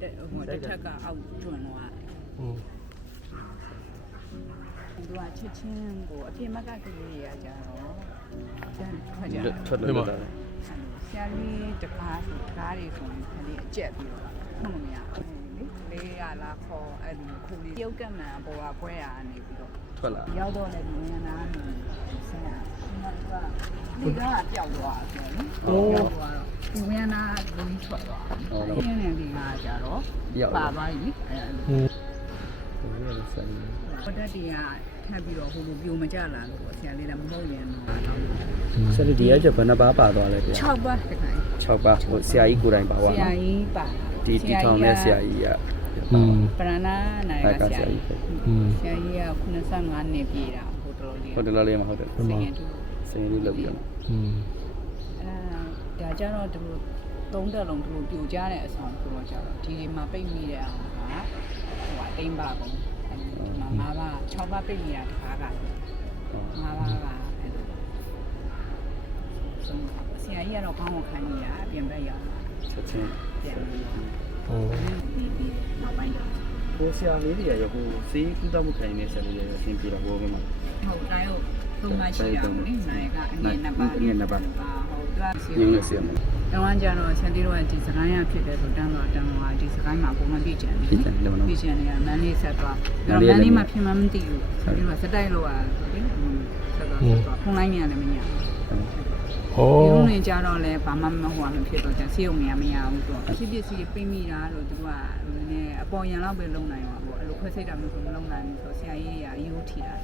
တစ်ထက်ကအောက်ကျွန်းသွားသူကချက်ချင်းကိုအပြင်ဘက်ကကလေးတွေကကြတော့ထွက်လို့ရတယ်ဆရာလေးတကားတွေဆိုရင်ခလေးအကျက်ပြီးတော့နှုတ်မရဘူးလေလေးရလာခေါ်အဲ့ဒီခုလေးပြုတ်ကမှန်ပေါ်ကပွဲရနေပြီးတော့ထွက်လာရောက်တော့လည်းမြင်နာနေဆရာဒီကပျောက်သွားတယ်နော်ဒီမြင်နာလူကြီးထွက်သွားတယ်ပြင်းနေပြီကကြတော့ပါသွားပြီအဲ့လိုဟိုတက်တီကထပ်ပြီးတော့ဟိုလိုပြိုမကြလာလို့ဆရာလေးလည်းမဟုတ်ရင်တော့ဆရာလေးဒီရက်ချက်ဘယ်နှပါပါသွားလဲဗျာ6ပါတခါ6ပါဟိုဆရာကြီးကိုယ်တိုင်ပါသွားဆရာကြီးပါဒီထောင်နဲ့ဆရာကြီးကပရဏာနိုင်ကဆရာကြီးဆရာကြီးက95နှစ်ပြည့်တာဟိုတော်လေးဟုတ်တယ်မဟုတ်တယ်စင်လေးလုပ်ပြီးတော့ဒါကြတော့သူသုံးတက်လုံးသူပြိုကြတဲ့အဆောင်ဆိုတော့ကြတော့ဒီဒီမှာပိတ်မိတဲ့အောင်ကဟိုအတိမ်ပါကုန်မပါ6ပါပိတ်နေတာတခါကမပါပါအဲ့လိုဆရာကြီးကတော့ကောင်းကောင်းခိုင်းနေတာအပြင်ဘက်ရောက်ချက်ချင်းပြန်ပြီးပြီးနောက်ပိုင်းဟိုဆရာလေးတွေကရောဟိုစေးကူးတော့မှုခိုင်းနေဆရာလေးတွေအဆင်ပြေတော့ဘောကမှာဟုတ်တိုင်းဟုတ်သုံးမရှိတာလေနိုင်ကအငြင်းနှစ်ပါးဟုတ်သူကရင်းနေဆရာမတောင်းကြတော့ဆန်တီးတော့ဒီစကိုင်းရဖြစ်တယ်ဆိုတန်းတော့ဒီစကိုင်းမှာပုံမှန်ပြည့်ကျန်တယ်ပြည့်ကျန်နေရမန်းလေးဆက်သွားပြီးတော့မန်းလေးမှာဖြစ်မှမသိဘူးဆန်တီးတော့စတိုက်လို့ရတယ်ဆက်သွားဖုန်းလိုင်းနေရတယ်မရဘူးဒီလိုနေကြတော့လဲဘာမှမဟိုမဖြစ်တော့ကျဆေးုံမရဘူးဆိုတော့ဖြစ်ပစ္စည်းပိမိတာလို့သူကနည်းအပေါ်ရန်လောက်ပဲလုံနိုင်ပါပေါ့အဲ့လိုခွဲစိတ်တာမျိုးဆိုမလုံနိုင်ဘူးဆိုဆရာကြီးကအယူထီတာ